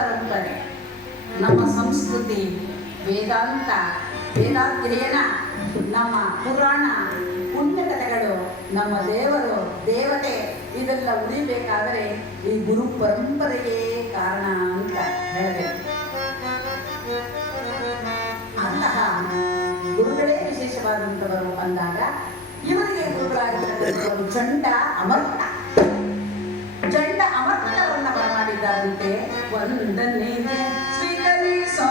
ಪರಂಪರೆ, ನಮ್ಮ ಸಂಸ್ಕೃತಿ, ವೇದಾಂತ, ವೇದಾಧ್ಯಯನ, ನಮ್ಮ ಪುರಾಣ, ಪುಣ್ಯಕಥೆಗಳು, ನಮ್ಮ ದೇವರು, ದೇವತೆ ಇದೆಲ್ಲ ಉಳಿಬೇಕಾದರೆ ಈ ಗುರು ಪರಂಪರೆಯೇ ಕಾರಣ ಅಂತ ಹೇಳಬೇಕು. ಅಂತಹ ಗುರುಗಳೇ ವಿಶೇಷವಾದಂಥವರು ಅಂದಾಗ ಇವರಿಗೆ ಗುರುಗಳಾಗಿರ್ತಕ್ಕಂಥವರು ಚಂಡ ಅಮರ್ತ. ಚಂಡ ಅಮರ್ತವನ್ನ ಬರಮಾಡಿದ್ದಾರಂತೆ. ಒಂದನ್ನೇ ಸ್ವೀಕರಿಸೋ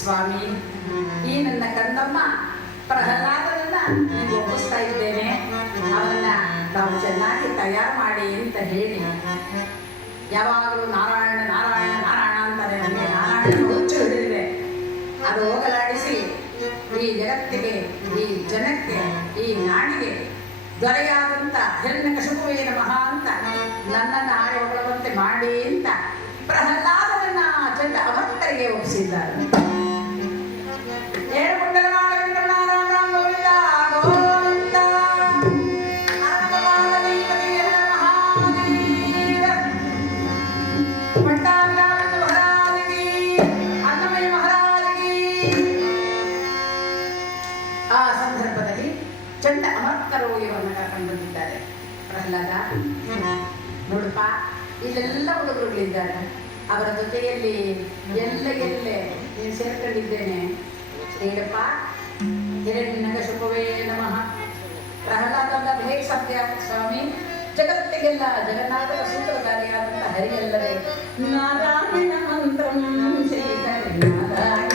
ಸ್ವಾಮಿ, ಈ ನನ್ನ ಕಂದಮ್ಮ ಪ್ರಹ್ಲಾದನನ್ನ ನೀವು ಒಪ್ಪಿಸ್ತಾ ಇದ್ದೇನೆ, ಅವನ್ನ ತಾವು ಚೆನ್ನಾಗಿ ತಯಾರು ಮಾಡಿ ಅಂತ ಹೇಳಿ ಯಾವಾಗಲೂ ನಾರಾಯಣ ನಾರಾಯಣ ನಾರಾಯಣ ಅಂತಾರೆ. ನನಗೆ ನಾರಾಯಣ ಹುಚ್ಚು ಹಿಡಿದಿದೆ. ಅದು ಹೋಗಲಾಡಿಸಿ ಈ ಜಗತ್ತಿಗೆ, ಈ ಜನಕ್ಕೆ, ಈ ನಾಡಿಗೆ ದೊರೆಯಾದಂಥ ಹಿರಣ್ಯಕಶಿಪುವೇ ನಮಃ ಅಂತ ನನ್ನನ್ನು ಆಡಿ ಹೊಗಳವಂತೆ ಮಾಡಿ ಅಂತ ಪ್ರಹ್ಲಾದನನ್ನ ಚಂಡ ಅಮರ್ತರಿಗೆ ಒಪ್ಪಿಸಿದ್ದಾರೆ. ಆ ಸಂದರ್ಭದಲ್ಲಿ ಚಂಡ ಅಮರ್ತರು ಇವರನ್ನು ಕರ್ಕೊಂಡು ಬಂದಿದ್ದಾರೆ. ಪ್ರಹ್ಲಾದ, ನೋಡಪ್ಪ, ಇಲ್ಲೆಲ್ಲ ಹುಡುಗರುಗಳಿದ್ದಾರೆ, ಅವರ ಜೊತೆಯಲ್ಲಿ ಎಲ್ಲೆಲ್ಲೇ ನೀನು ಸೇರ್ಕೊಂಡಿದ್ದೇನೆ. ಹೇಳಪ್ಪ, ಹಿರಣ್ಯಕಶಿಪುವೇ ನಮಃ. ಪ್ರಹ್ಲಾದ ಅಂದ್ರೆ ಹೇಗೆ ಸಾಧ್ಯ ಸ್ವಾಮಿ? ಜಗತ್ತಿಗೆಲ್ಲ ಜಗನ್ನಾಥನ ಸೂತ್ರಧಾರಿಯಾದಂಥ ಹರಿಯಲ್ಲವೇ ನಾರಾಯಣ ಮಂತ್ರಂ ಶ್ರೀ ನಾರಾಯಣ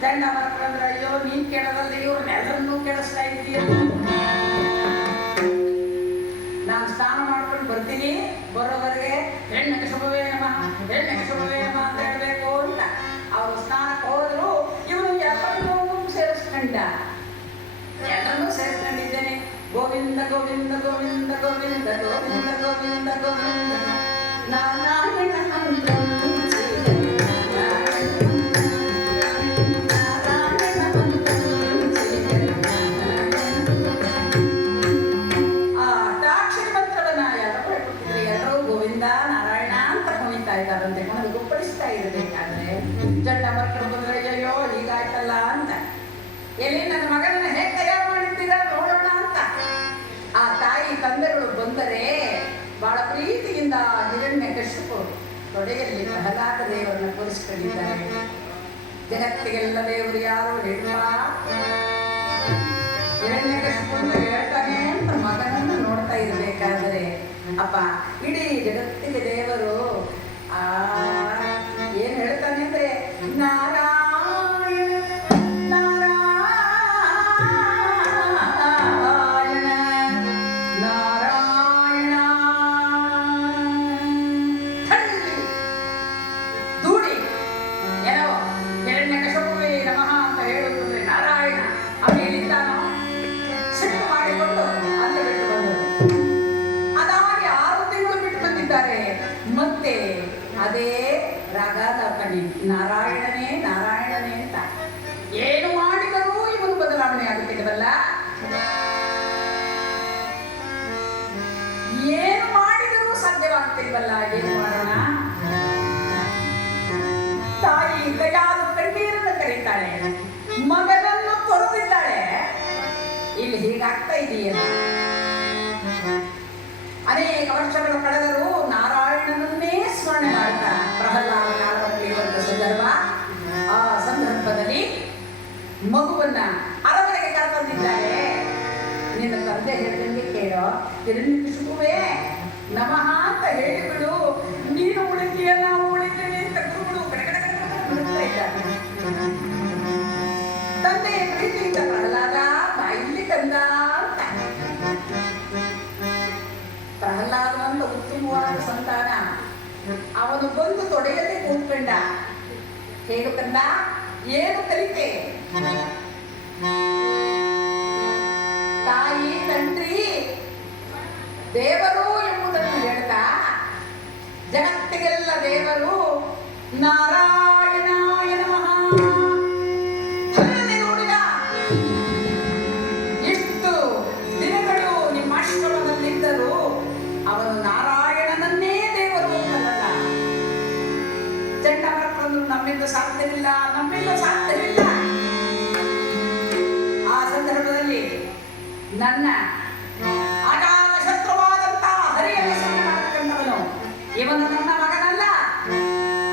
ಚಂಡ ಅಮರ್ತರಂದ್ರೆ ಅಯ್ಯೋ ನೀನ್ ಕೇಳೋದಲ್ಲದೆ ಇವ್ರನ್ನೆಲ್ಲರನ್ನೂ ಕೇಳಿಸ್ತಾ ಇದೀಯ. ನಾನು ಸ್ನಾನ ಮಾಡ್ಕೊಂಡು ಬರ್ತೀನಿ, ಬರೋವರೆಗೆ ಹಿರಣ್ಯಕಶಿಪುವೇ ನಮಃ ಹಿರಣ್ಯಕಶಿಪುವೇ ನಮಃ ಅಂತ ಹೇಳ್ಬೇಕು ಅಂತ ಅವರು ಸ್ನಾನಕ್ಕೆ ಹೋದ್ರು. ಇವನು ಎಲ್ಲರನ್ನೂ ಸೇರಿಸ್ಕೊಂಡ. ಎಲ್ಲರನ್ನೂ ಸೇರಿಸ್ಕೊಂಡಿದ್ದೇನೆ. ಗೋವಿಂದ ಗೋವಿಂದ ಗೋವಿಂದ ಗೋವಿಂದ ಗೋವಿಂದ ಗೋವಿಂದ ಗೋವಿಂದ ನಾರಾಯಣ ಮಂತ್ರ ಗುಪ್ಪಡಿಸ್ತಾ ಇರಬೇಕಾದ್ರೆ ಚಂಡ ಅಮರ್ತರು ಬಂದ್ರೆ ಅಯ್ಯೋ ಹೀಗಾಯ್ತಲ್ಲ ಅಂತ, ಎಲ್ಲಿ ನನ್ನ ಮಗನನ್ನ ಹೇಗೆ ತಯಾರು ಮಾಡಿದ್ದೀರಾ ನೋಡೋಣ ಅಂತ ಆ ತಾಯಿ ತಂದೆಗಳು ಬಂದರೆ ಬಹಳ ಪ್ರೀತಿಯಿಂದ ಹಿರಣ್ಯಕಶಿಪು ತೊಡೆಯಲ್ಲಿ ಪ್ರಹ್ಲಾದ ದೇವರನ್ನು ಕೂರಿಸಿಕೊಂಡಿದ್ದಾರೆ. ಜಗತ್ತಿಗೆಲ್ಲ ದೇವರು ಯಾರು ಹೇಳುವ ಹಿರಣ್ಯಕಶಿಪು ಹೇಳ್ತಾನೆ ಅಂತ ಮಗನನ್ನು ನೋಡ್ತಾ ಇರಬೇಕಾದರೆ ಅಪ್ಪ ಇಡೀ ಜಗತ್ತಿಗೆ ದೇವರು ಏನ್ ಹೇಳ್ತಾನೆ ಅಂದ್ರೆ ನಾರಾಯಣ ನಾರಾಯಣ ಇಲ್ವಲ್ಲ, ಏನು ಮಾಡೋಣ? ತಾಯಿ ಕೈಯಾಲು ಕಣ್ಣೀರನ್ನು ಕರೀತಾಳೆ, ಮಗನನ್ನು ತೊರೆದಿದ್ದಾಳೆ. ಇಲ್ಲಿ ಹೀಗಾಗ್ತಾ ಇದೆಯಲ್ಲ. ಅನೇಕ ವರ್ಷಗಳು ಕಳೆದರೂ ನಾರಾಯಣನನ್ನೇ ಸ್ಮರಣೆ ಮಾಡ್ತಾ ಪ್ರಹ್ಲಾದ ಕಾಲದಲ್ಲಿರುವಂತಹ ಸಂದರ್ಭ. ಆ ಸಂದರ್ಭದಲ್ಲಿ ಮಗುವನ್ನ ಅರಮನೆಗೆ ಕರೆತಂದಿದ್ದಾರೆ. ನಿನ್ನ ತಂದೆ ಹೇಳಿದಂಗೆ ಕೇಳೋ, ಹಿರಣ್ಯಕಶಿಪುವೇ ನಮಃ ಅಂತ ಹೇಳಿಬಿಡು, ನೀನು ಉಳಿದೀಯ ನಾವು ಉಳಿತೀವಿ ಅಂತ ಗುರುಗಳು ಬಿಡುತ್ತಾ ಇದ್ದಾರೆ. ತಂದೆ ಪ್ರೀತಿಯಿಂದ ಪ್ರಹ್ಲಾದ ಬಾಯಿಲಿ ಕಂದ ಅಂತ. ಪ್ರಹ್ಲಾದನಂತ ಉತ್ತಮವಾದ ಸಂತಾನ. ಅವನು ಬಂದು ತೊಡೆಯಲ್ಲಿ ಕೂತ್ಕೊಂಡ. ಹೇಳು ಕಂದ, ಏನು ಕಲಿತೆ? ತಾಯಿ ತಂಡ್ರಿ ದೇವರು ಎಂಬುದನ್ನು ಹೇಳ್ತಾ, ಜಗತ್ತಿಗೆಲ್ಲ ದೇವರು ನಾರಾಯಣಾಯ ನಮಃ. ನೋಡಿದ ಇಷ್ಟು ದಿನಗಳು ನಿಮ್ಮ ಆಶ್ರಮದಲ್ಲಿದ್ದರೂ ಅವನು ನಾರಾಯಣನನ್ನೇ ದೇವರು ಅಂತಲ್ಲ. ಚಂಡಮಾರುತರು ನಮ್ಮಿಂದ ಸಾಧ್ಯವಿಲ್ಲ, ನಮ್ಮಿಂದ ಸಾಧ್ಯವಿಲ್ಲ. ಆ ಸಂದರ್ಭದಲ್ಲಿ ನನ್ನ ಅಗಾಧ ಶತ್ರುವಾದಂತಹ ಹರಿಯನ್ನು ಸಣ್ಣ ಮಾಡತಕ್ಕಂಥವನು ಇವನು ನನ್ನ ಮಗನಲ್ಲ,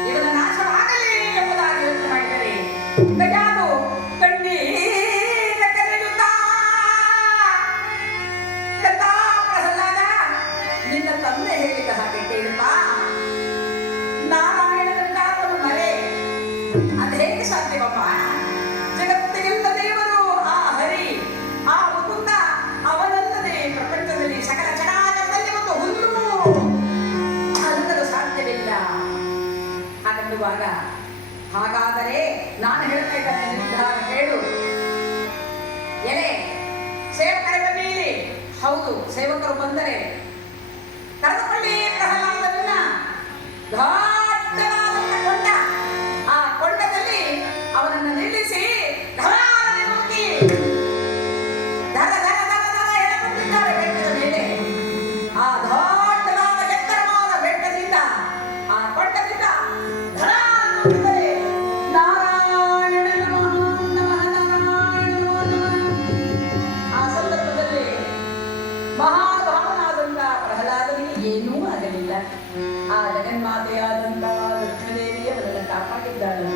ಇವನ ನಾಶವಾಗಲಿ ಎಂಬುದಾಗಿ ಯೋಚನೆ ಮಾಡಿದರೆ ಗಜಾದು ಕಣ್ಣೀರ ಕರೆಯುತ್ತಾ, ಪ್ರಹ್ಲಾದ ನಿನ್ನ ತಂದೆ ಹೇಳಿದ ಹಾಗೆ ಕೇಳುತ್ತಾ, ನಾರಾಯಣನ ಕಾಲವನ್ನು ಮರೆ ಅದು ಹೇಗೆ ಸಾಧ್ಯವಪ್ಪ? ಜಗತ್ತಿಗೆಲ್ಲ ದೇವರು ಆ ಹರಿ, ಆ ಮುಕುಂದ, ಅವನಲ್ಲದೆ ಪ್ರಪಂಚದಲ್ಲಿ ಸಕಲ ಚರಾಚರದಲ್ಲಿ ಒಂದು ಹುಲ್ಲು ಅದನ್ನು ಸಾಧ್ಯವಿಲ್ಲ. ಹಾಗನ್ನುವಾಗ ಹಾಗಾದರೆ ನಾನು ಹೇಳ್ತಾ ಇದ್ದೇನೆ, ನಿರ್ಧಾರ ಕೇಳು. ಎಲೆ ಸೇವಕರ ಬನ್ನಿರಿ. ಹೌದು, ಸೇವಕರು ಬಂದರೆ ಕರೆದುಕೊಳ್ಳಿ ಪ್ರಹ್ಲಾದನನ್ನ. ದೊಡ್ಡದಾದಂಥ ಕೊಂಡ, ಆ ಕೊಂಡದಲ್ಲಿ ಅವನನ್ನು ನಿಲ್ಲಿಸಿ ಧರಾರನೆ ನೂಕಿ ಧರ ಧರ ಧರ ಧರ ಎಳೆದುಕೊಂಡಿದ್ದಾರೆ ಬೆಟ್ಟದ ಮೇಲೆ. ಆ ದೊಡ್ಡದಾದ ಎತ್ತರವಾದ ಬೆಟ್ಟದಿಂದ, ಆ ಕೊಂಡದಿಂದ ಧರ ನೂಕಿದರೆ ನಾರಾಯಣ ನಮಃ ನಮಃ ನಾರಾಯಣ ನಮಃ. ಆ ಸಂದರ್ಭದಲ್ಲಿ ಮಹಾನುಭಾವನಾದಂಥ ಪ್ರಹ್ಲಾದನಿಗೆ ಏನೂ ಆಗಲಿಲ್ಲ. ಆ ಜಗನ್ಮಾತೆಯಾದಂಥ ಲಕ್ಷ್ಮೀದೇವಿಯ ಅವನನ್ನು ಕಾಪಾಡಿದ್ದಾಳೆ.